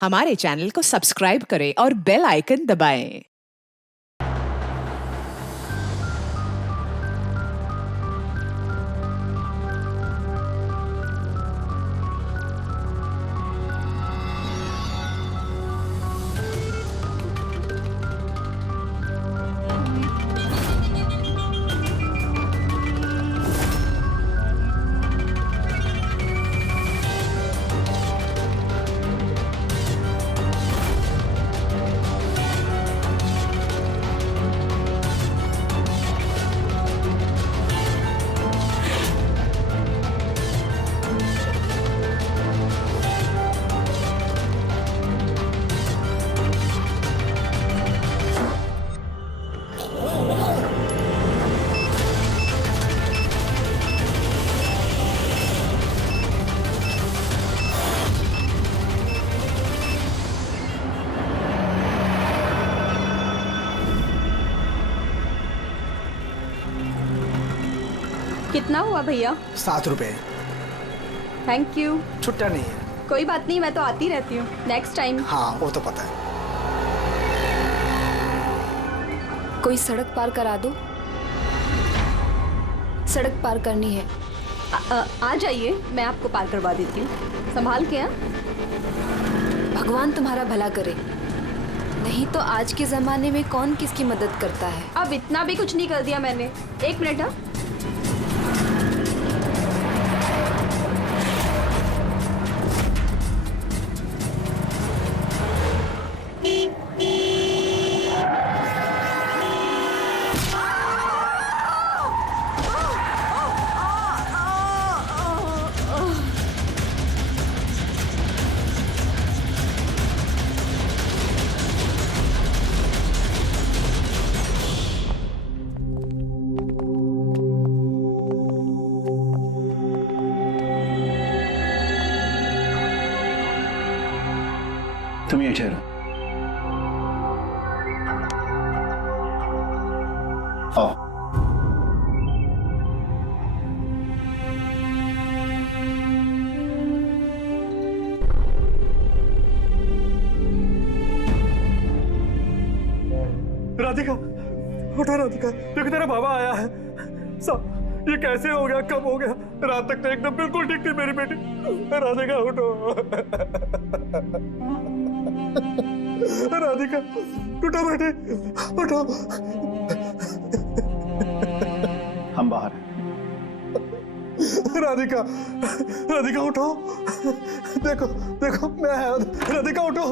हमारे चैनल को सब्सक्राइब करें और बेल आइकन दबाएं। कितना हुआ भैया? 7 रुपए। Thank you. छुट्टा नहीं है। कोई बात नहीं, मैं तो आती रहती हूँ। Next time. हाँ वो तो पता है। कोई सड़क पार करा दो। सड़क पार करनी है। आ जाइए, मैं आपको पार करवा देती हूँ। संभाल के। भगवान तुम्हारा भला करे, नहीं तो आज के जमाने में कौन किसकी मदद करता है। अब इतना भी कुछ नहीं कर दिया मैंने। 1 मिनट। हाँ, तुम ये ठहरो। आओ। राधिका, उठो राधिका, देखो तेरा बाबा आया है। सब ये कैसे हो गया, कब हो गया? रात तक तो एकदम बिल्कुल ठीक थी मेरी बेटी। राधिका उठो। राधिका उठो बेटी, उठो। हम बाहर हैं। राधिका, राधिका उठो। देखो देखो मैं आया। राधिका उठो।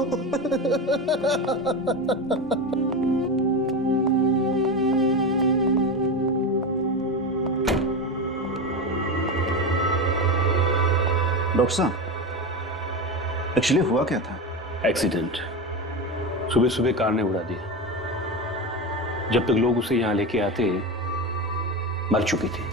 डॉक्टर साहब, एक्चुअली हुआ क्या था? एक्सीडेंट। सुबह सुबह कार ने उड़ा दिया। जब तक लोग उसे यहां लेके आते मर चुकी थी।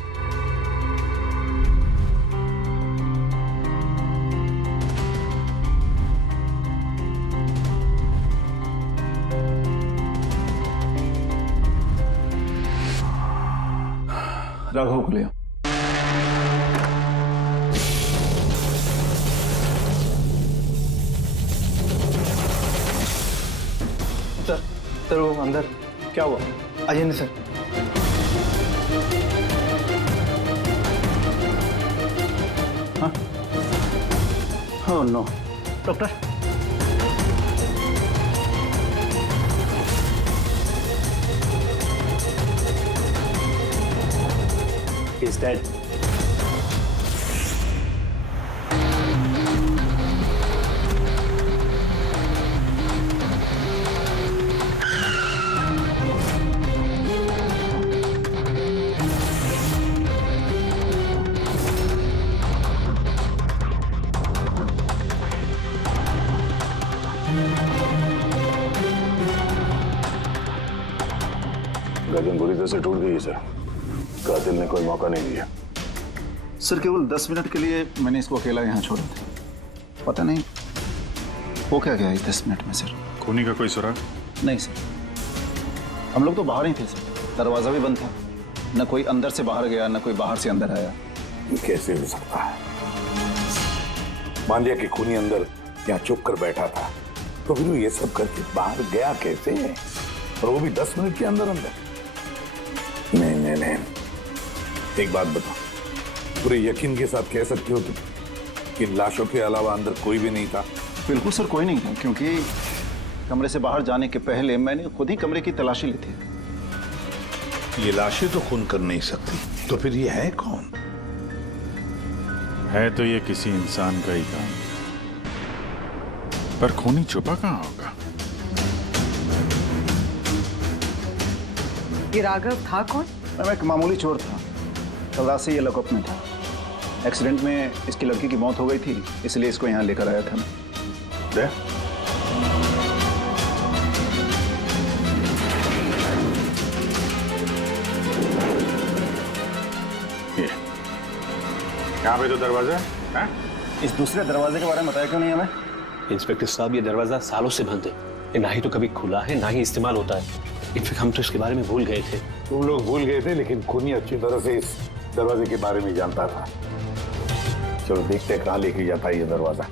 राघव को ले आओ। सर वो अंदर क्या हुआ? आइए नहीं सर। हाँ? Oh no. Doctor, He's dead. गर्दन बुरी तरह से टूट गई है सर। कातिल ने कोई मौका नहीं दिया। सर केवल 10 मिनट के लिए मैंने इसको अकेला यहाँ छोड़ा था। पता नहीं वो क्या गया इस 10 मिनट में सर। खूनी का कोई सुराग? नहीं सर, हम लोग तो बाहर ही थे सर। दरवाजा भी बंद था। न कोई अंदर से बाहर गया, न कोई बाहर से अंदर आया। ये कैसे हो सकता है? मान लिया कि खूनी अंदर यहाँ चुप कर बैठा था, तो फिर वो ये सब करके बाहर गया कैसे, और वो भी 10 मिनट के अंदर अंदर? नहीं नहीं नहीं, एक बात बताओ, पूरे यकीन के साथ कह सकते हो तुम कि लाशों के अलावा अंदर कोई भी नहीं था? बिल्कुल सर, कोई नहीं था, क्योंकि कमरे से बाहर जाने के पहले मैंने खुद ही कमरे की तलाशी ली थी। ये लाशें तो खून कर नहीं सकती, तो फिर ये है कौन? है तो ये किसी इंसान का ही काम, पर खूनी छुपा कहाँ होगा? ये राघव था कौन? मैं एक मामूली चोर था, कल रात से ये लॉकअप में था। एक्सीडेंट में इसकी लड़की की मौत हो गई थी, इसलिए इसको यहाँ लेकर आया था मैं। दे? यहाँ पे जो दरवाजा है, इस दूसरे दरवाजे के बारे में बताया क्यों नहीं हमें? इंस्पेक्टर साहब, ये दरवाजा सालों से बंद है, ये ना ही तो कभी खुला है ना ही इस्तेमाल होता है। इनफैक्ट हम तो इसके बारे में भूल गए थे। तुम लोग भूल गए थे, लेकिन खूनी अच्छी तरह से इस दरवाजे के बारे में जानता था। चलो देखते कहाँ लेके जाता है ये दरवाजा।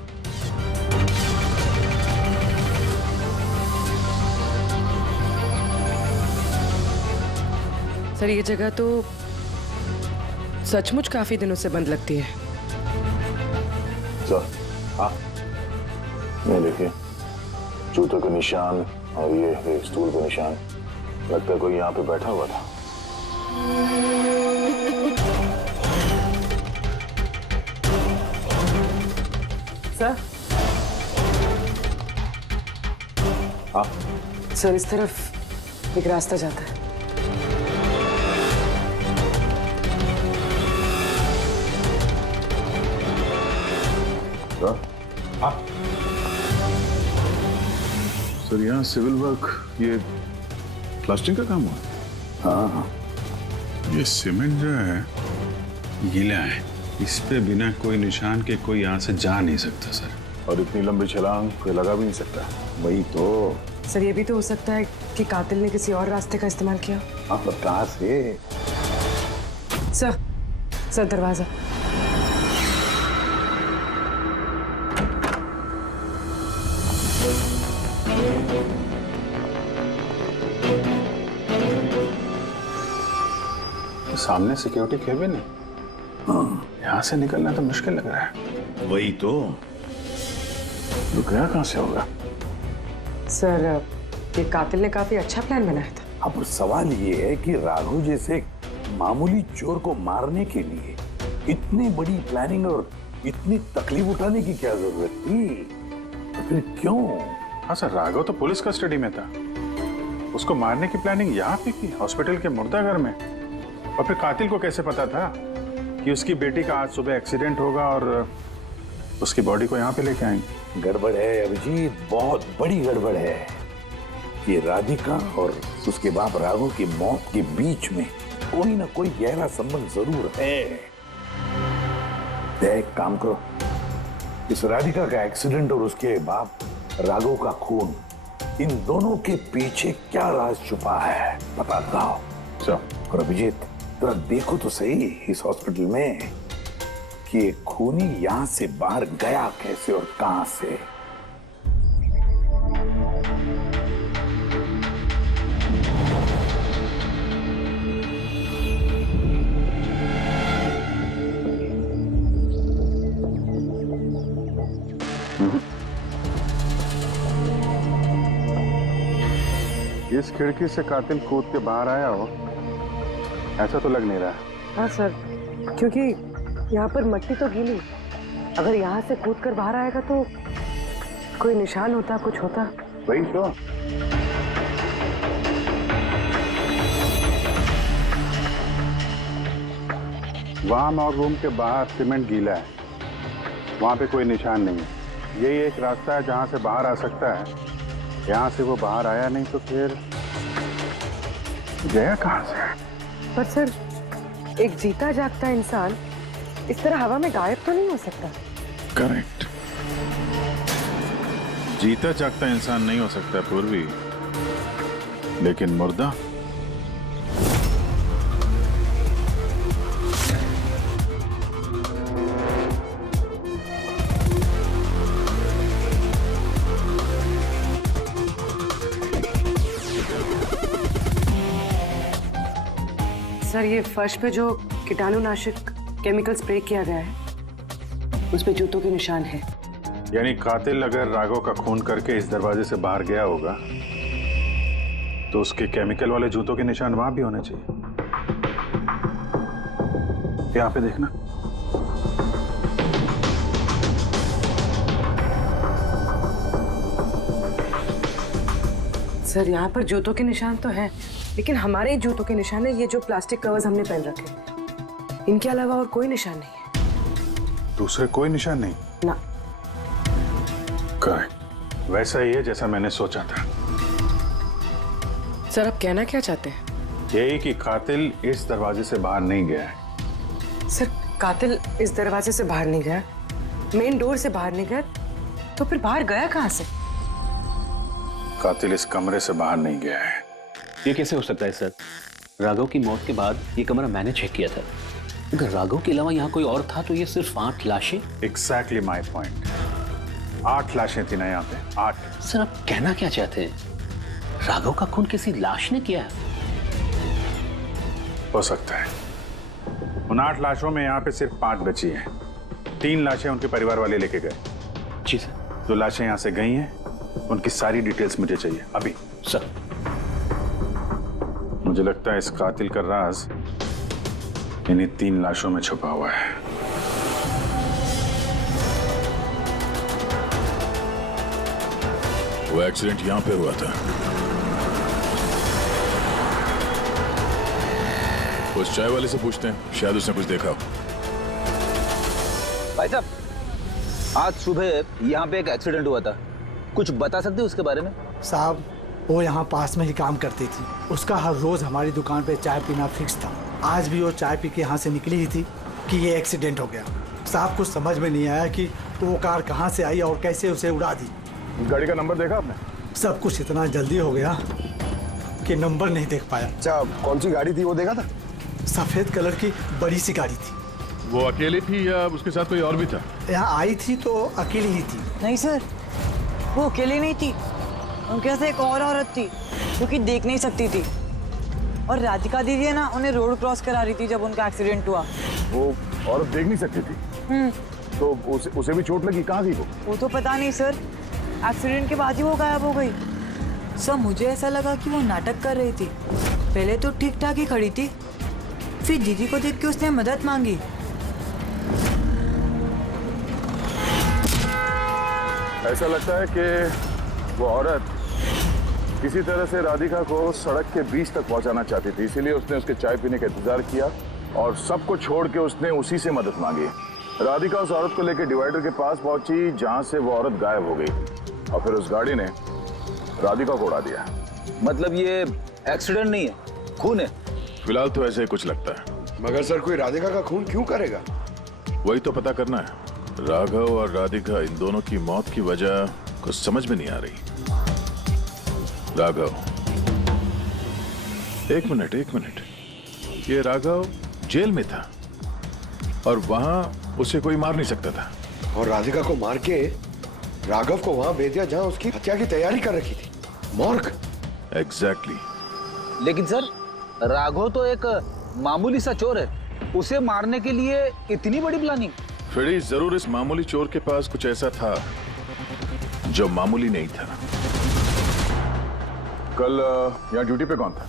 सर ये जगह तो सचमुच काफी दिनों से बंद लगती है। सर, हाँ, ये देखिए, जूतों के निशान और ये स्टूल के निशान, लगता है कोई यहाँ पे बैठा हुआ था। सर, हाँ, सर इस तरफ एक रास्ता जाता है। सर, हाँ, सर यहाँ सिविल वर्क, ये प्लास्टिक का काम हुआ? हाँ, हाँ, ये सीमेंट जो है गीला है, इस पे बिना कोई निशान के कोई यहाँ से जा नहीं सकता सर। और इतनी लंबी छलांग कोई लगा भी नहीं सकता। वही तो। सर ये भी तो हो सकता है कि कातिल ने किसी और रास्ते का इस्तेमाल किया। हाँ, पर कहाँ से? सर दरवाजा। सामने सिक्योरिटी केबिन है, यहाँ से निकलना तो मुश्किल लग रहा है। वही तो। रुकया कहाँ से होगा? सर ये कातिल ने काफी अच्छा प्लान बनाया था। अब सवाल ये है कि राघव जैसे मामूली चोर को मारने के लिए इतनी बड़ी प्लानिंग और इतनी तकलीफ उठाने की क्या जरूरत थी? तो फिर क्यों? हाँ सर, राघव तो पुलिस कस्टडी में था, उसको मारने की प्लानिंग यहाँ पे की, हॉस्पिटल के मुर्दाघर में। और फिर कातिल को कैसे पता था कि उसकी बेटी का आज सुबह एक्सीडेंट होगा और उसकी बॉडी को यहाँ पे लेके आएंगे? गड़बड़ है अभिजीत, बहुत बड़ी गड़बड़ है। ये राधिका और उसके बाप राघव की मौत के बीच में कोई ना कोई गहरा संबंध जरूर है। एक काम करो, इस राधिका का एक्सीडेंट और उसके बाप राघव का खून, इन दोनों के पीछे क्या राज छुपा है पता लगाओ। और अभिजीत, जरा देखो तो सही इस हॉस्पिटल में कि ये खूनी यहां से बाहर गया कैसे और कहां से। इस खिड़की से कातिल कूद के बाहर आया हो, ऐसा तो लग नहीं रहा। हाँ सर, क्योंकि यहाँ पर मट्टी तो गीली, अगर यहाँ से कूद कर बाहर आएगा तो कोई निशान होता, कुछ होता। वही तो। वाम और रूम के बाहर सीमेंट गीला है, वहां पे कोई निशान नहीं है। यही एक रास्ता है जहां से बाहर आ सकता है। यहाँ से वो बाहर आया नहीं तो फिर गया कहां से? पर सर, एक जीता जागता इंसान इस तरह हवा में गायब तो नहीं हो सकता। करेक्ट, जीता जागता इंसान नहीं हो सकता पूर्वी, लेकिन मुर्दा सर ये फर्श पे जो कीटाणुनाशक केमिकल स्प्रे किया गया है उस पे जूतों के निशान है। यानी कातिल अगर राघव का खून करके इस दरवाजे से बाहर गया होगा तो उसके केमिकल वाले जूतों के निशान वहां भी होने चाहिए। यहाँ पे देखना। सर यहाँ पर जूतों के निशान तो हैं, लेकिन हमारे जूतों के निशान है ये जो प्लास्टिक कवर्स हमने पहन रखे हैं। इनके अलावा और कोई निशान नहीं है। दूसरे कोई निशान नहीं? ना। करेक्ट, वैसा ही है जैसा मैंने सोचा था। सर आप कहना क्या चाहते हैं? यही कि कातिल इस दरवाजे से बाहर नहीं गया है। सर कातिल इस दरवाजे से बाहर नहीं गया, मेन डोर से बाहर नहीं गया, तो फिर बाहर गया कहाँ से? कातिल इस कमरे से बाहर नहीं गया है। ये कैसे हो सकता है सर? राघव की मौत के बाद ये कमरा मैंने चेक किया था। अगर राघव के अलावा यहाँ कोई और था तो ये सिर्फ 8 लाशें। Exactly my point. 8 लाशें थी ना यहाँ पे, 8। सर आप कहना क्या चाहते हैं? राघव का खून किसी लाश ने किया है? हो सकता है। उन 8 लाशों में यहाँ पे सिर्फ 5 बची हैं। 3 लाशें उनके परिवार वाले लेके गए। जी सर। जो लाशें यहाँ से गई हैं उनकी सारी डिटेल्स मुझे चाहिए अभी। सर मुझे लगता है इस कातिल का राज इन्हीं 3 लाशों में छुपा हुआ है। वो एक्सीडेंट यहाँ पे हुआ था। उस चाय वाले से पूछते हैं, शायद उसने कुछ देखा हो। भाई साहब, आज सुबह यहाँ पे एक एक्सीडेंट हुआ था, कुछ बता सकते हो उसके बारे में? साहब वो यहाँ पास में ही काम करती थी। उसका हर रोज हमारी दुकान पे चाय पीना फिक्स था। आज भी वो चाय पी के यहाँ से निकली ही थी कि ये एक्सीडेंट हो गया। साहब कुछ समझ में नहीं आया कि वो कार कहाँ से आई और कैसे उसे उड़ा दी। गाड़ी का नंबर देखा आपने? सब कुछ इतना जल्दी हो गया कि नंबर नहीं देख पाया। अच्छा, कौन सी गाड़ी थी वो देखा था? सफेद कलर की बड़ी सी गाड़ी थी। वो अकेली थी या उसके साथ कोई और भी था? यहाँ आई थी तो अकेली ही थी। नहीं सर, वो अकेली नहीं थी, उनके साथ एक और औरत थी जो कि देख नहीं सकती थी। और राधिका दीदी है ना, उन्हें रोड क्रॉस करा रही थी जब उनका एक्सीडेंट हुआ। वो औरत देख नहीं सकती थी? तो उसे भी चोट लगी? कहाँ थी वो तो पता नहीं सर, एक्सीडेंट के बाद ही वो गायब हो गई। सर मुझे ऐसा लगा कि वो नाटक कर रही थी। पहले तो ठीक ठाक ही खड़ी थी, फिर दीदी को देख के उसने मदद मांगी। ऐसा लगता है कि वो औरत किसी तरह से राधिका को सड़क के बीच तक पहुंचाना चाहती थी, इसीलिए उसने उसके चाय पीने का इंतजार किया और सबको छोड़ के उसने उसी से मदद मांगी। राधिका उस औरत को लेकर डिवाइडर के पास पहुंची जहां से वो औरत गायब हो गई और फिर उस गाड़ी ने राधिका को उड़ा दिया। मतलब ये एक्सीडेंट नहीं है, खून है? फिलहाल तो ऐसे ही कुछ लगता है। मगर सर कोई राधिका का खून क्यों करेगा? वही तो पता करना है। राघव और राधिका, इन दोनों की मौत की वजह कुछ समझ में नहीं आ रही। राघव, एक मिनट, ये राघव जेल में था और वहां उसे कोई मार नहीं सकता था, और राधिका को मार के राघव को वहां भेज दिया जहां उसकी हत्या की तैयारी कर रखी थी, मॉर्ग। एग्जैक्टली। लेकिन सर राघव तो एक मामूली सा चोर है, उसे मारने के लिए इतनी बड़ी प्लानिंग? फ्रेडी, जरूर इस मामूली चोर के पास कुछ ऐसा था जो मामूली नहीं था। कल यहाँ ड्यूटी पे कौन था?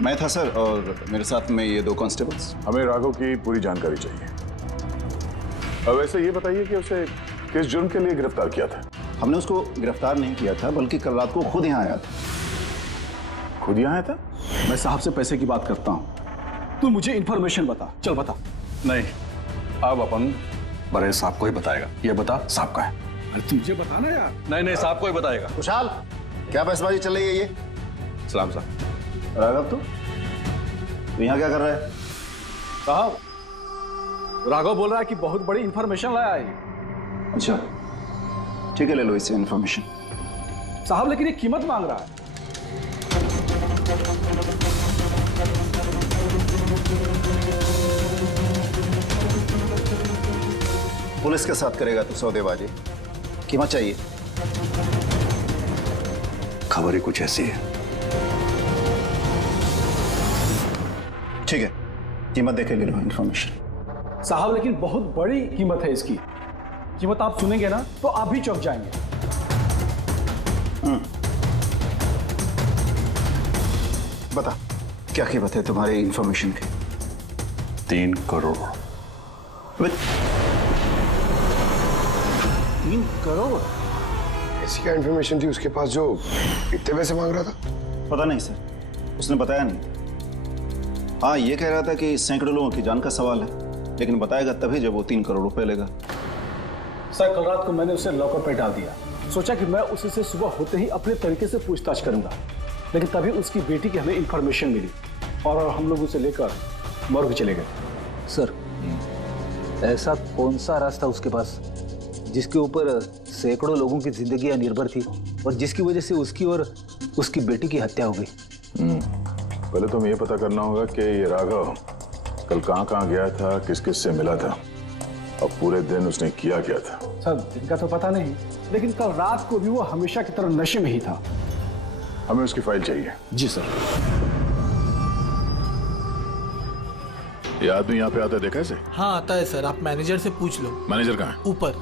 मैं था सर, और मेरे साथ में ये 2 कांस्टेबल्स। हमें राघव की पूरी जानकारी चाहिए। अब वैसे ये बताइए कि उसे किस जुर्म के लिए गिरफ्तार किया था? हमने उसको गिरफ्तार नहीं किया था, बल्कि कल रात को खुद यहाँ आया था। खुद यहाँ आया था? मैं साहब से पैसे की बात करता हूँ, तू मुझे इन्फॉर्मेशन बता। चल बता। नहीं, अब अपन बड़े साहब को ही बताएगा। ये बता, साहब का है। अरे तुझे बताना यार। नहीं, साहब को ही बताएगा। खुशहाल, क्या बहसबाजी चल रही है ये? सलाम साहब। राघव तू यहाँ क्या कर रहा है? साहब, राघव बोल रहा है कि बहुत बड़ी इंफॉर्मेशन लाया है। अच्छा ठीक है, ले लो इससे इन्फॉर्मेशन। साहब लेकिन ये कीमत मांग रहा है। पुलिस के साथ करेगा तू सौदेबाजी? कीमत चाहिए? खबर ही कुछ ऐसी है। ठीक है, कीमत देखे ले लो इन्फॉर्मेशन। साहब लेकिन बहुत बड़ी कीमत है इसकी। कीमत आप सुनेंगे ना तो आप भी चौंक जाएंगे। बता, क्या कीमत है तुम्हारी इन्फॉर्मेशन की? 3 करोड़। 3 करोड़? ऐसी क्या इन्फॉर्मेशन थी उसके पास जो इतने पैसे मांग रहा था? पता नहीं सर, उसने बताया नहीं। हाँ, ये कह रहा था कि सैकड़ों लोगों की जान का सवाल है, लेकिन बताएगा तभी जब वो 3 करोड़ रुपए लेगा। सर, कल रात को मैंने उसे लॉकअप पे डाल दिया। सोचा कि मैं उसे से सुबह होते ही अपने तरीके से पूछताछ करूंगा, लेकिन तभी उसकी बेटी की हमें इंफॉर्मेशन मिली और हम लोग उसे लेकर मॉर्ग चले गए। सर, ऐसा कौन सा रास्ता उसके पास जिसके ऊपर सैकड़ों लोगों की जिंदगियां निर्भर थी और जिसकी वजह से उसकी और उसकी बेटी की हत्या हो गई? पहले तो हमें ये पता करना होगा कि ये राघव कल कहाँ गया था, किस किस से मिला था और पूरे दिन उसने किया क्या था। सर, दिन का तो पता नहीं, लेकिन कल रात को भी वो हमेशा की तरह नशे में ही था। हमें उसकी फाइल चाहिए। जी सर। ये आदमी यहाँ पे आता है, देखा है इसे? हाँ आता है सर, आप मैनेजर से पूछ लो। मैनेजर कहाँ है? ऊपर।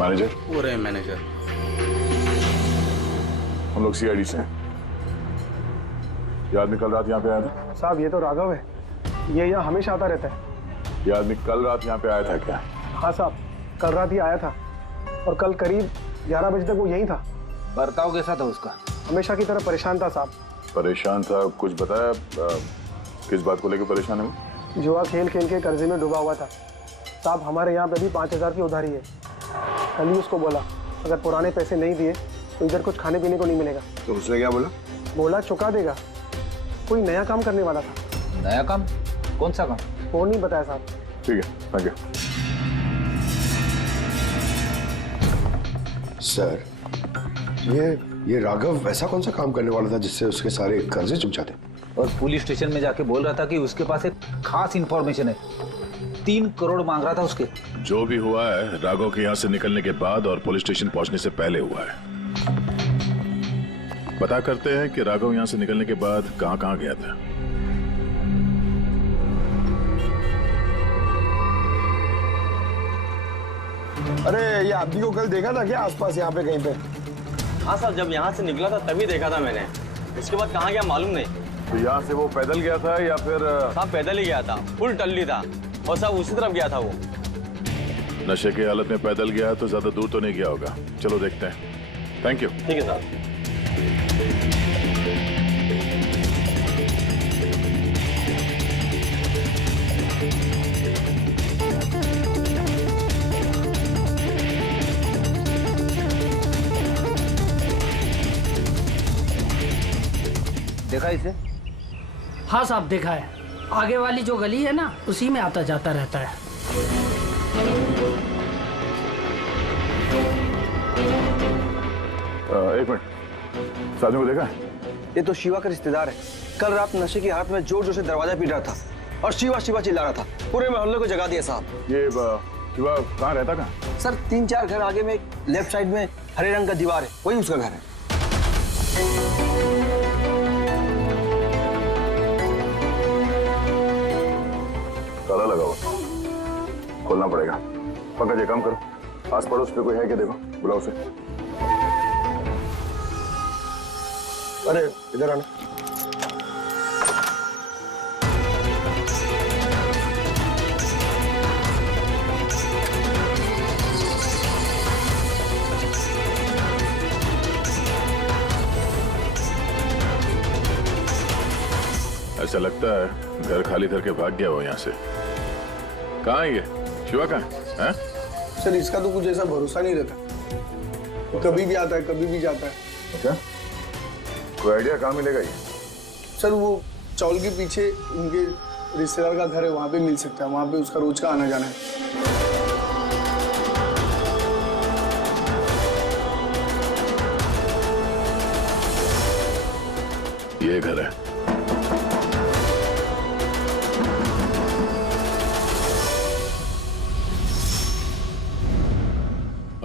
मैनेजर? वो रहे मैनेजर। हम लोग सीआईडी से हैं। ये आदमी कल रात यहाँ पे आया था? साहब, ये तो राघव है, ये यहाँ हमेशा आता रहता है। ये आदमी कल रात यहाँ पे आया था क्या? हाँ साहब, कल रात ही आया था और कल करीब 11 बजे तक वो यहीं था। बर्ताव कैसा था उसका? हमेशा की तरह परेशान था साहब। परेशान था? कुछ बताया किस बात को लेकर परेशान है वो? जुआ खेल खेल के कर्जे में डूबा हुआ था साहब। हमारे यहाँ पे भी 5,000 की उधारी है। कल ही उसको बोला अगर पुराने पैसे नहीं दिए तो इधर कुछ खाने पीने को नहीं मिलेगा। तो उसने क्या बोला? बोला चुका देगा। कोई नया काम करने वाला था। नया काम? कौन सा काम? वो नहीं बताया साहब। ठीक है, थैंक यू। सर, ये राघव ऐसा कौन सा काम करने वाला था जिससे उसके सारे कर्जे चुक जाते? और पुलिस स्टेशन में जाके बोल रहा था कि उसके पास एक खास इंफॉर्मेशन है। 3 करोड़ मांग रहा था उसके। जो भी हुआ है राघव के यहाँ से निकलने के बाद और पुलिस स्टेशन पहुंचने से पहले हुआ है। पता करते हैं कि राघव यहाँ से निकलने के बाद कहाँ गया था। अरे, ये आदमी को कल देखा था क्या आसपास यहाँ पे कहीं पे? हाँ साहब, जब यहाँ से निकला था तभी देखा था मैंने। उसके बाद कहाँ गया मालूम नहीं। तो यहाँ से वो पैदल गया था या फिर? साहब पैदल ही गया था, फुल टल्ली था और साहब उसी तरफ गया था वो। नशे की हालत में पैदल गया तो ज्यादा दूर तो नहीं गया होगा। चलो देखते हैं। Thank you. ठीक है साहब। देखा इसे? हाँ साहब, देखा है। आगे वाली जो गली है ना, उसी में आता जाता रहता है। एक मिनट, साधु को देखा है? ये तो शिवा का रिश्तेदार है। कल रात नशे की हालत में जोर जोर से दरवाजा पीट रहा था और शिवा शिवा चिल्ला रहा था। पूरे मोहल्ले को जगा दिया साहब। ये शिवा कहाँ रहता? कहाँ? सर, 3-4 घर आगे में एक लेफ्ट साइड में हरे रंग का दीवार है, वही उसका घर है। ताला लगा हुआ, खोलना पड़ेगा। पंकज, ये काम करो, आस पड़ोस पे कोई है क्या देखो, बुलाओ उसे। अरे इधर आना। ऐसा लगता है घर खाली करके भाग गया वो यहाँ से। कहाँ है ये? शिवा कहाँ है? सर, इसका तो कुछ ऐसा भरोसा नहीं रहता। वो कभी भी आता है, कभी भी जाता है। अच्छा, कोई आइडिया कहाँ मिलेगा ये? सर, वो चौल के पीछे उनके रिश्तेदार का घर है, वहाँ पे मिल सकता है। वहाँ पे उसका रोज का आना जाना है। ये घर है।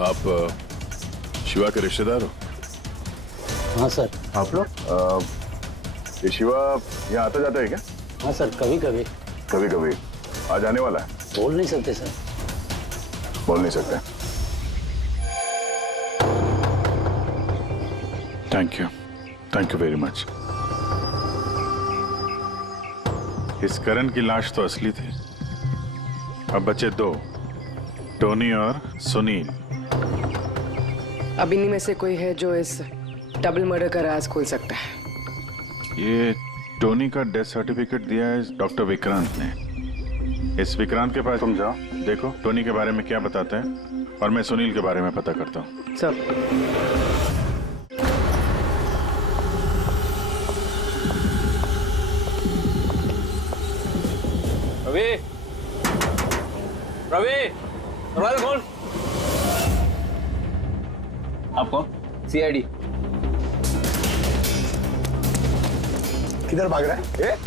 आप शिवा के रिश्तेदार हो? हाँ सर। आप लोग ये शिवा यहाँ आता जाता है क्या? हाँ सर, कभी कभी। कभी कभी आ जाने वाला है? बोल नहीं सकते सर। बोल नहीं सकते। Thank you very much. इस करण की लाश तो असली थी। अब बचे दो, टोनी और सुनील। अब इन्हीं में से कोई है जो इस डबल मर्डर का राज खोल सकता है। ये टोनी का डेथ सर्टिफिकेट दिया है डॉक्टर विक्रांत ने। इस विक्रांत के पास तुम जाओ, देखो टोनी के बारे में क्या बताते हैं, और मैं सुनील के बारे में पता करता हूँ। सब रवि, रवि, दरवाजा खोल। आप कौन? सीआईडी। किधर भाग रहा है?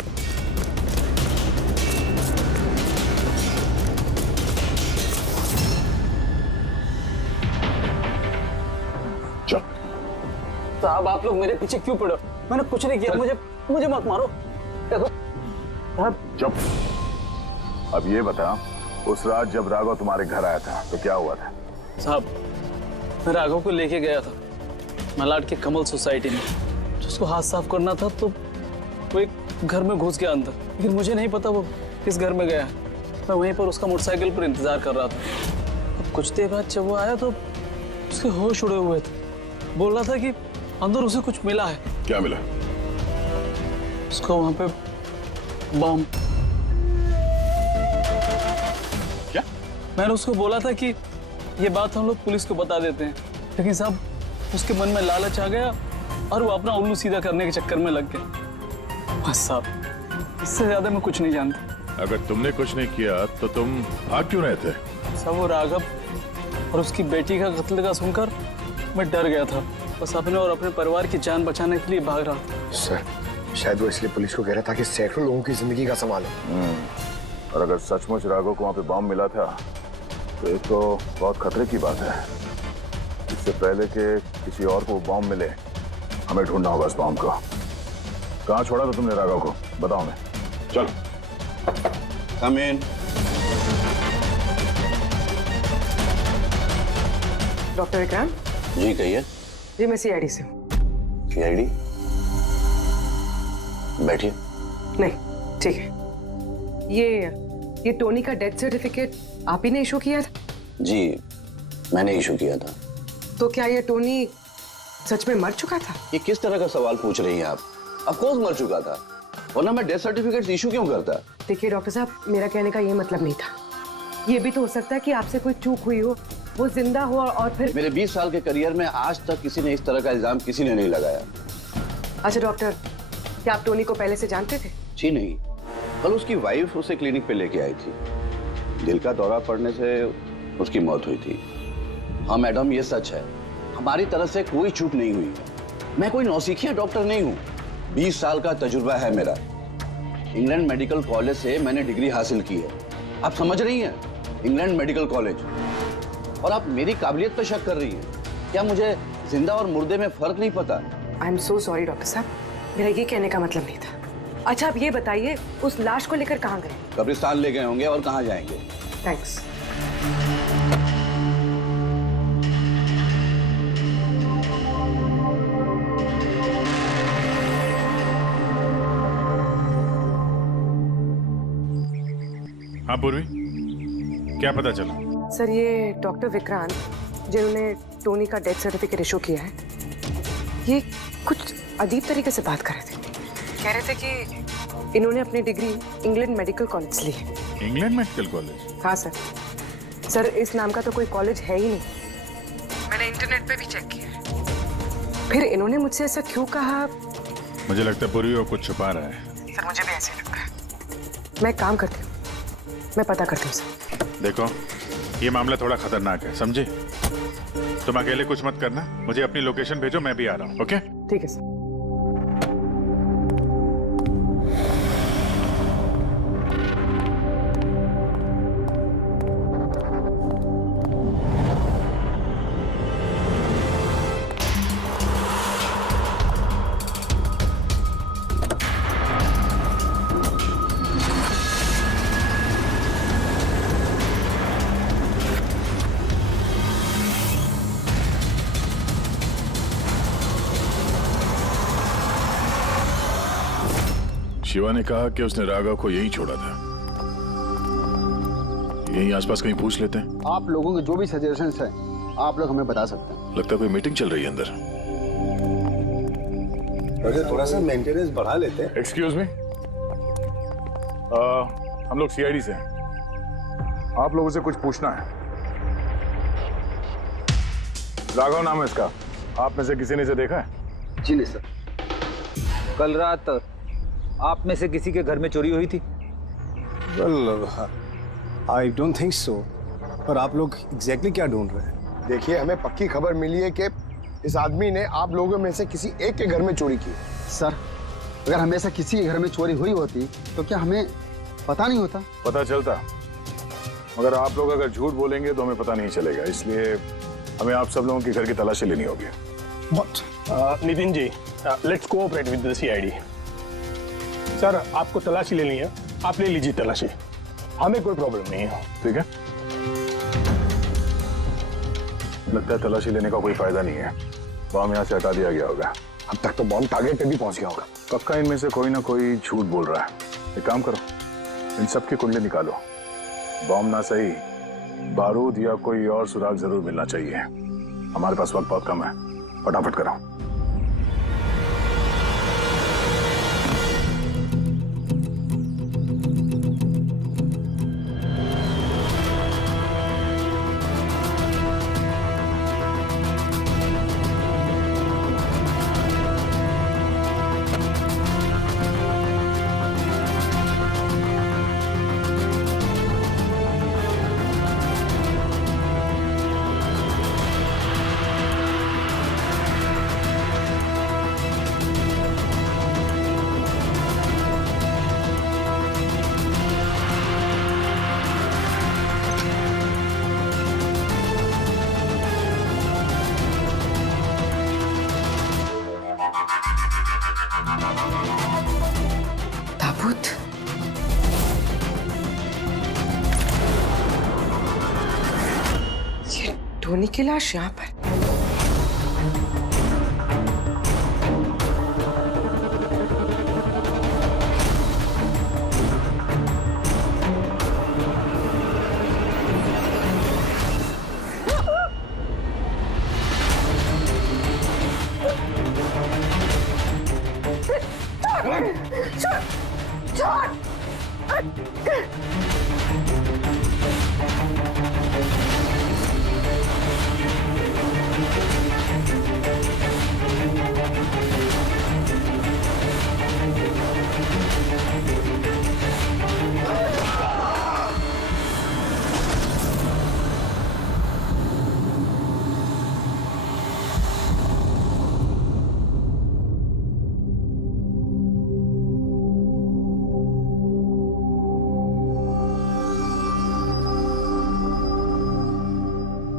साहब आप लोग मेरे पीछे क्यों पड़े? मैंने कुछ नहीं किया, मुझे मत मारो। देखो चुप। अब ये बता, उस रात जब राघव तुम्हारे घर आया था तो क्या हुआ था? साहब मैं राघव को लेके गया था मलाड के कमल सोसाइटी में। उसको हाथ साफ करना था तो वो एक घर में घुस गया अंदर, लेकिन मुझे नहीं पता वो किस घर में गया। मैं वहीं पर उसका मोटरसाइकिल पर इंतजार कर रहा था। अब कुछ देर बाद जब वो आया तो उसके होश उड़े हुए थे। बोल रहा था कि अंदर उसे कुछ मिला है। क्या मिला? उसको वहां पे बम। क्या? मैंने उसको बोला था कि ये बात हम लोग पुलिस को बता देते हैं, लेकिन साहब उसके मन में लालच आ गया और वो अपना उल्लू सीधा करने के चक्कर में लग गया। बस साहब, इससे ज्यादा मैं कुछ नहीं जानता। अगर तुमने कुछ नहीं किया तो तुम भाग क्यों रहे थे? साहब वो राघव और उसकी बेटी का कत्ल का सुनकर मैं डर गया था। बस अपने और अपने परिवार की जान बचाने के लिए भाग रहा था। सर शायद वो इसलिए पुलिस को कह रहा था कि सैकड़ों लोगों की जिंदगी का सवाल है। और अगर सचमुच राघव को वहां पे बम मिला था तो ये तो बहुत खतरे की बात है। इससे पहले कि किसी और को बम मिले, हमें ढूंढना होगा उस बम को। कहाँ छोड़ा था तुमने राघव को? बताओ। मैं चल। कम इन। डॉक्टर विक्रांत? जी कहिए। जी मैं सीआईडी से हूँ। सीआईडी? बैठिए। नहीं ठीक है। ये टोनी का डेथ सर्टिफिकेट आप ही ने इशू किया था? जी मैंने इशू किया था। तो क्या ये टोनी सच में मर चुका था? ये किस तरह का सवाल पूछ रही हैं आप? ऑफ कोर्स मर चुका था, वरना मैं डेथ सर्टिफिकेट इशू क्यों करता? देखिए डॉक्टर साहब, मेरा कहने का ये मतलब नहीं था। ये भी तो हो सकता है कि आपसे कोई चूक हुई हो, वो जिंदा हो और फिर। मेरे 20 साल के करियर में आज तक किसी ने इस तरह का इल्जाम किसी ने नहीं लगाया। अच्छा डॉक्टर, क्या आप टोनी को पहले से जानते थे? जी नहीं, कल उसकी वाइफ उसे क्लिनिक पे लेके आई थी। दिल का दौरा पड़ने से उसकी मौत हुई थी। हाँ मैडम, ये सच है, हमारी तरफ से कोई चूक नहीं हुई। मैं कोई नौसिखिया डॉक्टर नहीं हूँ, 20 साल का तजुर्बा है मेरा। इंग्लैंड मेडिकल कॉलेज से मैंने डिग्री हासिल की है। आप समझ रही हैं? England medical college. और आप मेरी काबिलियत पर शक कर रही हैं? क्या मुझे जिंदा और मुर्दे में फर्क नहीं पता? I am so sorry doctor साहब, मेरा ये कहने का मतलब नहीं था। अच्छा आप ये बताइए, उस लाश को लेकर कहाँ गए? कब्रिस्तान ले गए होंगे, और कहाँ जाएंगे। थैंक्स। हाँ पूर्वी, क्या पता चला? सर ये डॉक्टर विक्रांत जिन्होंने टोनी का डेथ सर्टिफिकेट इशू किया है, ये कुछ अजीब तरीके से बात कर रहे थे। कह रहे थे कि इन्होंने अपनी डिग्री इंग्लैंड मेडिकल कॉलेज ली है। England medical college? हाँ सर। सर इस नाम का तो कोई कॉलेज है ही नहीं। मैंने इंटरनेट पे भी चेक किया है। फिर इन्होंने मुझसे ऐसा क्यों कहा? मुझे लगता है पूर्वी वो कुछ छुपा रहा है। सर मुझे भी ऐसे ही लगता है। मैं काम करती हूँ, मैं पता करती हूँ सर। देखो ये मामला थोड़ा खतरनाक है, समझे? तुम अकेले कुछ मत करना, मुझे अपनी लोकेशन भेजो, मैं भी आ रहा हूँ। ओके? ठीक है सर। शिवा ने कहा कि उसने राघव को यहीं छोड़ा था। यहीं आसपास कहीं पूछ लेते हैं। आप लोगों के जो भी सजेशंस हैं आप लोग हमें बता सकते हैं। लगता है कोई मीटिंग चल रही है अंदर। थोड़ा सा मेंटेनेंस बढ़ा लेते हैं। एक्सक्यूज मी, हम लोग सीआईडी से हैं। आप लोगों से कुछ पूछना है। राघव नाम है इसका। आप में से किसी ने इसे देखा है? जी नहीं सर। कल रात आप में से किसी के घर में चोरी हुई थी? Well, I don't think so. पर आप लोग एग्जैक्टली क्या ढूंढ रहे हैं? देखिए, हमें पक्की खबर मिली है कि इस आदमी ने आप लोगों में से किसी एक के घर में चोरी की। सर, अगर हमेशा किसी के घर में चोरी हुई होती तो क्या हमें पता नहीं होता? पता चलता, मगर आप लोग अगर झूठ बोलेंगे तो हमें पता नहीं चलेगा। इसलिए हमें आप सब लोगों के घर की तलाशी लेनी होगी। Nitin ji, let's cooperate with the CID. Sir, आपको तलाशी लेनी है, आप ले लीजिए तलाशी, हमें कोई प्रॉब्लम नहीं है। ठीक है, लगता है तलाशी लेने का कोई फायदा नहीं है। बॉम्ब यहाँ से हटा दिया गया होगा। अब तक तो बॉम्ब टारगेट पे भी पहुंच गया होगा। पक्का इनमें से कोई ना कोई झूठ बोल रहा है। एक काम करो, इन सब की कुंडली निकालो। बॉम्ब ना सही, बारूद या कोई और सुराग जरूर मिलना चाहिए। हमारे पास वक्त बहुत कम है, फटाफट करो। ताबूत। ये टोनी की लाश यहाँ पर।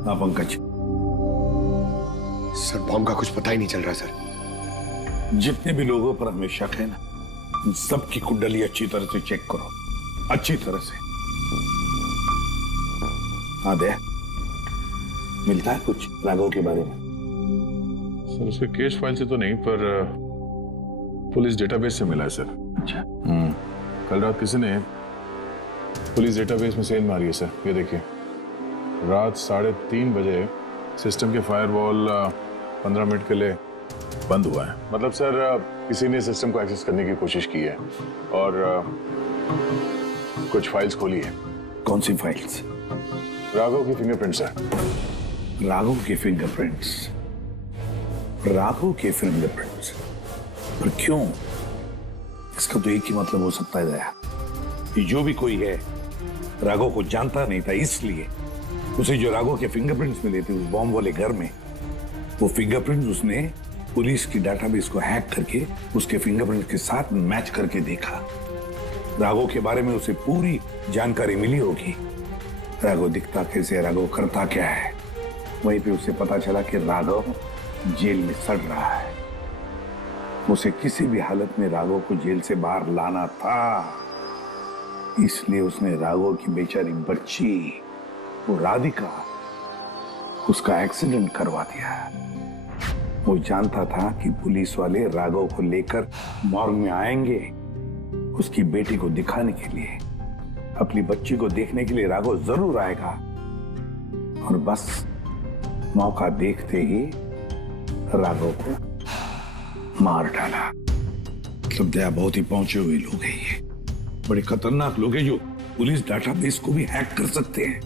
हाँ पंकज। सर, बॉम्ब का कुछ पता ही नहीं चल रहा सर। जितने भी लोगों पर हमें शक है ना, उन सबकी कुंडली अच्छी तरह से चेक करो, अच्छी तरह से। हाँ दे, मिलता है कुछ राघव के बारे में? सर, उसके केस फाइल से तो नहीं, पर पुलिस डेटाबेस से मिला है सर। अच्छा। कल रात किसी ने पुलिस डेटाबेस में सेंध मारी है सर। ये देखिए, रात 3:30 बजे सिस्टम के फायरवॉल 15 मिनट के लिए बंद हुआ है। मतलब सर, किसी ने सिस्टम को एक्सेस करने की कोशिश की है और कुछ फाइल्स खोली है। कौन सी फाइल्स? राघव की फिंगरप्रिंट्स है। राघव के फिंगरप्रिंट्स? राघव के फिंगरप्रिंट्स? पर क्यों? इसका तो एक ही मतलब हो सकता है दया, कि जो भी कोई है राघव को जानता नहीं था, इसलिए उसे जो राघव के फिंगरप्रिंट्स मिले थे उस बॉम्ब वाले घर में, वो फिंगरप्रिंट्स उसने पुलिस की डाटाबेस को हैक करके उसके फिंगरप्रिंट्स के साथ मैच करके देखा। राघव के बारे में उसे पूरी जानकारी मिली होगी। राघव दिखता कैसे, राघव करता क्या है। वहीं पे उसे पता चला कि राघव जेल में सड़ रहा है। उसे किसी भी हालत में राघव को जेल से बाहर लाना था, इसलिए उसने राघव की बेचारी बच्ची, वो राधिका, उसका एक्सीडेंट करवा दिया। वो जानता था कि पुलिस वाले राघव को लेकर मॉर्ग में आएंगे उसकी बेटी को दिखाने के लिए, अपनी बच्ची को देखने के लिए राघव जरूर आएगा। और बस मौका देखते ही राघव को मार डाला। मतलब दया बहुत ही पहुंचे हुए लोग हैं ये, बड़े खतरनाक लोग हैं जो पुलिस डाटाबेस को भी हैक कर सकते हैं।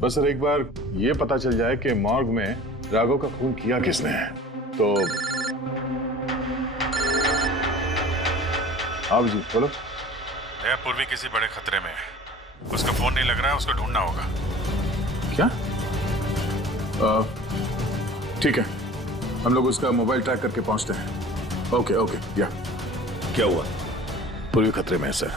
बस सर एक बार ये पता चल जाए कि मॉर्ग में राघव का खून किया किसने है तो। हाँ जी बोलो। दया पूर्वी किसी बड़े खतरे में है, उसका फोन नहीं लग रहा है, उसको ढूंढना होगा। क्या? ठीक है, हम लोग उसका मोबाइल ट्रैक करके पहुंचते हैं। Okay okay. या क्या हुआ? पूर्वी खतरे में है सर।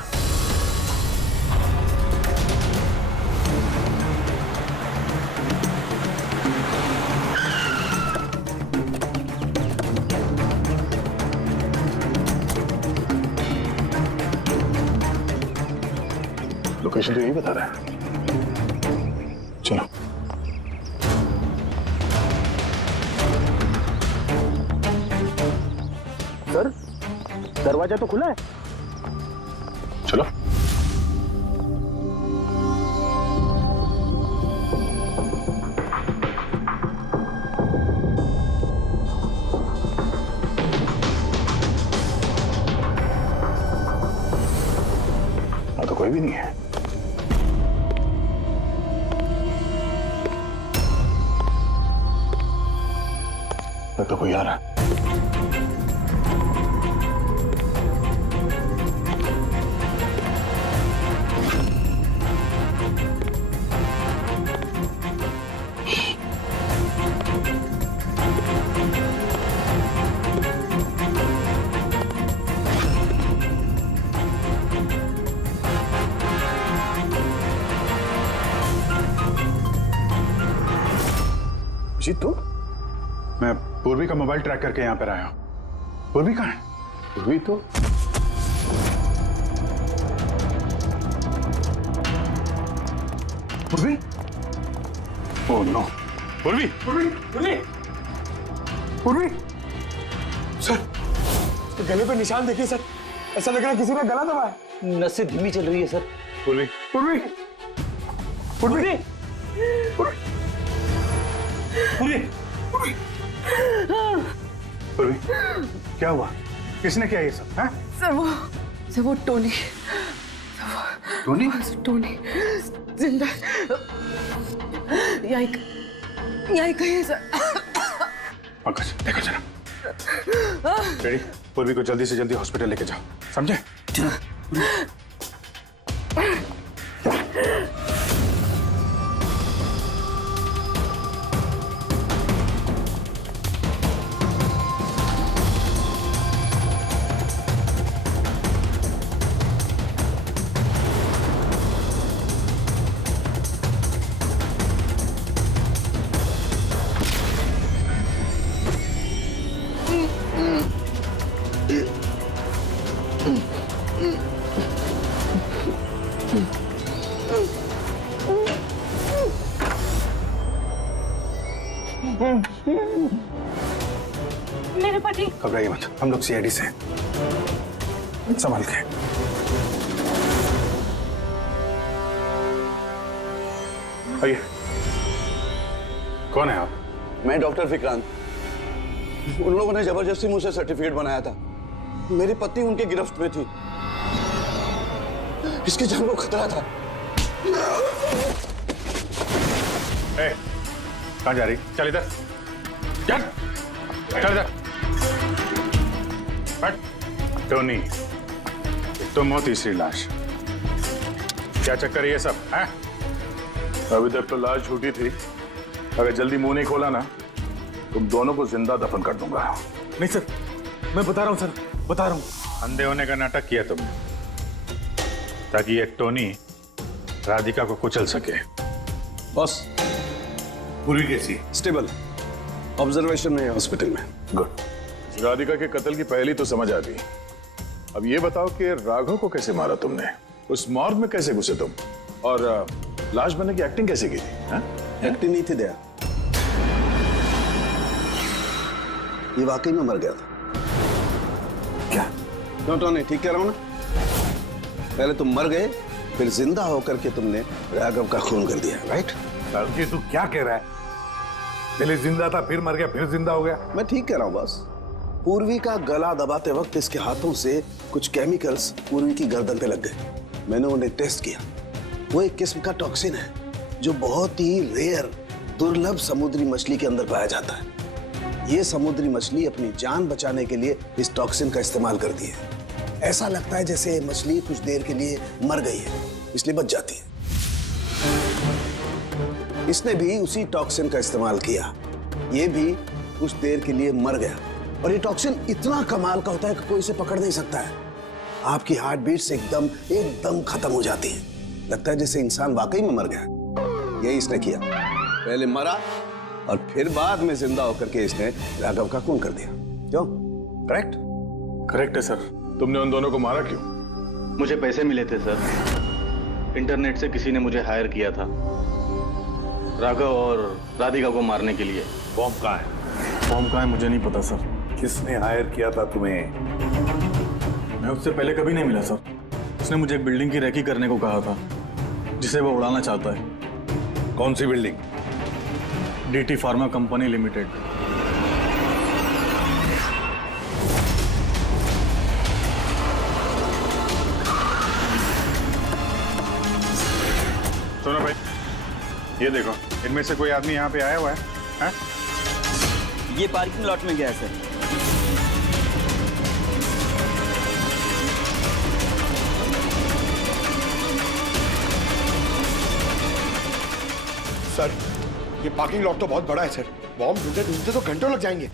लोकेशन तो यही बता रहा है। चलो। सर दरवाजा तो खुला है। चलो। हाँ तो कोई भी नहीं है। तो कोई आ रहा है। जी तुम? मैं पूर्वी का मोबाइल ट्रैक करके यहाँ पर आया हूँ। पूर्वी कहाँ है? पूर्वी तो पूर्वी? Oh no. पूर्वी पूर्वी पूर्वी पूर्वी सर, तो गले पे निशान देखिए सर, ऐसा लग रहा है किसी ने गला दबाया है। नसें धीमी चल रही है सर। पूर्वी पूर्वी पूर्वी पूर्वी पूर्वी क्या हुआ? किसने किया ये सब? हैं? सर वो टोनी टोनी जिंदा यही कहीं है सर। पंकज देखो जरा। रेडी? पूर्वी को जल्दी से जल्दी हॉस्पिटल लेके जाओ, समझे? मेरे पति। घबराइए मत, हम लोग सीआईडी से हैं। संभाल के। आइए। कौन है आप? मैं डॉक्टर विक्रांत। उन लोगों ने जबरदस्ती मुझसे सर्टिफिकेट बनाया था। मेरी पत्नी उनके गिरफ्त में थी। इसकी जान को खतरा था। कहाँ जा रही? चल इधर। चल इधर। हट। टोनी, तुम हो तीसरी लाश। क्या चक्कर है ये सब? हैं? अभी तक तो लाश झूठी थी। अगर जल्दी मुंह नहीं खोला ना, तुम दोनों को जिंदा दफन कर दूंगा। नहीं सर, मैं बता रहा हूं सर, बता रहा हूं। अंधे होने का नाटक किया तुमने, ताकि ये टोनी राधिका को कुचल सके। बॉस, पूरी कैसी? स्टेबल, ऑब्जर्वेशन में है हॉस्पिटल में। गुड। राधिका के कत्ल की पहली तो समझ आ गई। अब ये बताओ कि राघव को कैसे मारा तुमने? उस मॉर्ग में कैसे घुसे तुम? और लाश बनने की एक्टिंग कैसे की थी? एक्टिंग नहीं थी दया, ये वाकई में मर गया था। क्या? टोनी ठीक कह रहा हूं ना? पहले तुम मर गए, फिर जिंदा होकर के तुमने राघव का खून कर दिया, राइट? जी तू क्या कह रहा है? पहले जिंदा था, फिर मर गया, फिर जिंदा हो गया? मैं ठीक कह रहा हूँ बस। पूर्वी का गला दबाते वक्त इसके हाथों से कुछ केमिकल्स पूर्वी की गर्दन पे लग गए। मैंने उन्हें टेस्ट किया। वो एक किस्म का टॉक्सिन है जो बहुत ही रेयर, दुर्लभ समुद्री मछली के अंदर पाया जाता है। ये समुद्री मछली अपनी जान बचाने के लिए इस टॉक्सिन का इस्तेमाल करती है। ऐसा लगता है जैसे मछली कुछ देर के लिए मर गई है, इसलिए बच जाती है। इसने भी उसी टॉक्सिन का इस्तेमाल किया। ये भी कुछ देर के लिए मर गया। और ये टॉक्सिन इतना कमाल का होता है कि कोई इसे पकड़ नहीं सकता है। आपकी हार्ट बीट्स एकदम खत्म हो जाती है। लगता है जैसे इंसान वाकई में मर गया। यही इसने किया। पहले मरा और फिर बाद में जिंदा होकर के इसने राघव का खून कर दिया। क्यों? करेक्ट? करेक्ट है सर। तुमने उन दोनों को मारा क्यों? मुझे पैसे मिले थे सर। इंटरनेट से किसी ने मुझे हायर किया था राघव और राधिका को मारने के लिए। बॉम्ब कहाँ है? बॉम्ब कहाँ है मुझे नहीं पता सर। किसने हायर किया था तुम्हें? मैं उससे पहले कभी नहीं मिला सर। उसने मुझे एक बिल्डिंग की रेकी करने को कहा था जिसे वो उड़ाना चाहता है। कौन सी building? DT pharma company limited. सुनो भाई, ये देखो, इनमें से कोई आदमी यहाँ पे आया हुआ है? ये पार्किंग लॉट में गया है सर। सर, ये पार्किंग लॉट तो बहुत बड़ा है सर। बॉम्ब ढूंढते ढूंढते तो घंटों लग जाएंगे।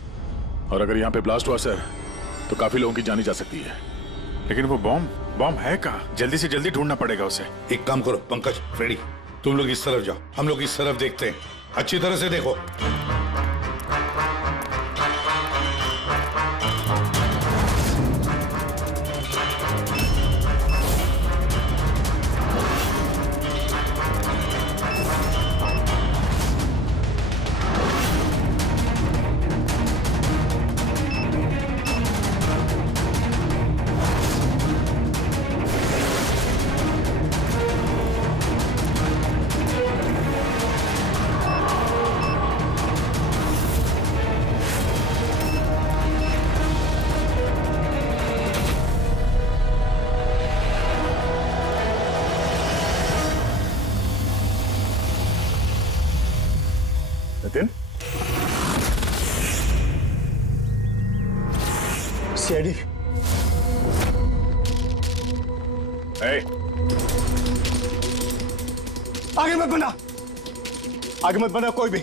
और अगर यहाँ पे ब्लास्ट हुआ सर, तो काफी लोगों की जानी जा सकती है। लेकिन वो बॉम्ब है कहाँ? जल्दी से जल्दी ढूंढना पड़ेगा उसे। एक काम करो पंकज, फ्रेडी, तुम लोग इस तरफ जाओ, हम लोग इस तरफ देखते हैं। अच्छी तरह से देखो। नितिन, सीआईडी। आगे मत बना, आगे मत बना कोई भी।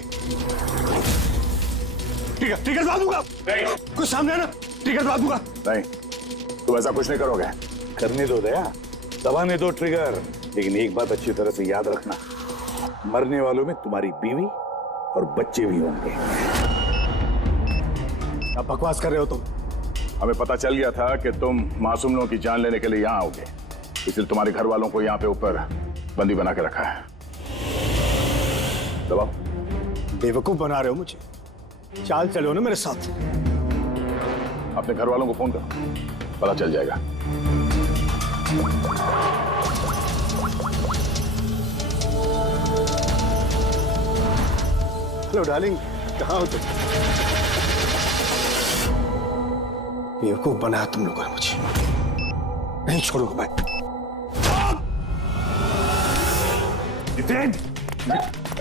ठीक है दबा दूंगा। कुछ सामने है ना? ठीक है दबा दूंगा। नहीं, तुम ऐसा कुछ नहीं करोगे। करने दो दया, दबाने दो ट्रिगर। लेकिन एक बात अच्छी तरह से याद रखना, मरने वालों में तुम्हारी बीवी और बच्चे भी होंगे। अब बकवास कर रहे हो तुम। हमें पता चल गया था कि तुम मासूम लोगों की जान लेने के लिए यहाँ आओगे, इसलिए तुम्हारे घर वालों को यहाँ पे ऊपर बंदी बना के रखा है। दबाओ। बेवकूफ बना रहे हो मुझे। चाल चलो ना मेरे साथ। अपने घर वालों को फोन करो, पता चल जाएगा। हेलो डार्लिंग, कहाँ हो तुम? बेवकूफ बनाया तुम लोगों ने मुझे। नहीं छोड़ूंगा मैं। नितिन,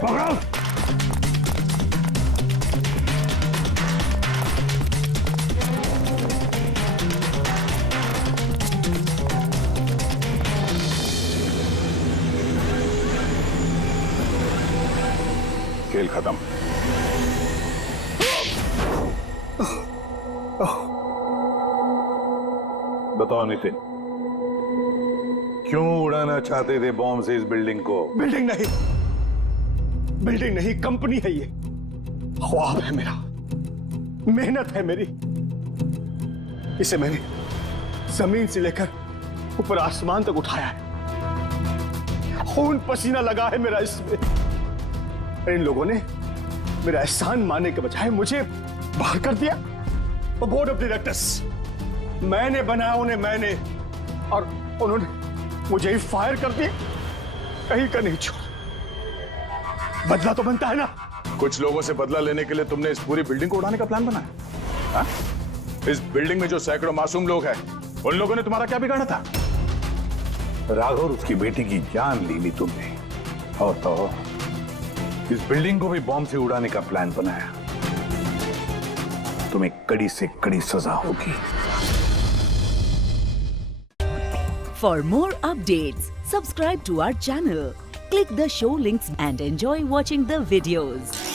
पकड़ो। खेल खत्म। बताओ नितिन, क्यों उड़ाना चाहते थे बॉम्ब से इस बिल्डिंग को? बिल्डिंग नहीं, कंपनी है ये। ख्वाब है मेरा, मेहनत है मेरी। इसे मैंने जमीन से लेकर ऊपर आसमान तक उठाया है। खून पसीना लगा है मेरा इसमें। इन लोगों ने मेरा एहसान मानने के बजाय मुझे बाहर कर दिया। बोर्ड ऑफ डायरेक्टर्स मैंने बनाया उन्हें, और मुझे ही फायर कर दिए, कहीं का नहीं छोड़। बदला तो बनता है ना। कुछ लोगों से बदला लेने के लिए तुमने इस पूरी बिल्डिंग को उड़ाने का प्लान बनाया? हाँ? इस बिल्डिंग में जो सैकड़ों मासूम लोग हैं, उन लोगों ने तुम्हारा क्या बिगाड़ा था? राघव और उसकी बेटी की जान ली तुमने, और तो इस बिल्डिंग को भी बॉम्ब से उड़ाने का प्लान बनाया। तुम्हें कड़ी से कड़ी सजा होगी। For more updates, subscribe to our channel, click the show links and enjoy watching the videos.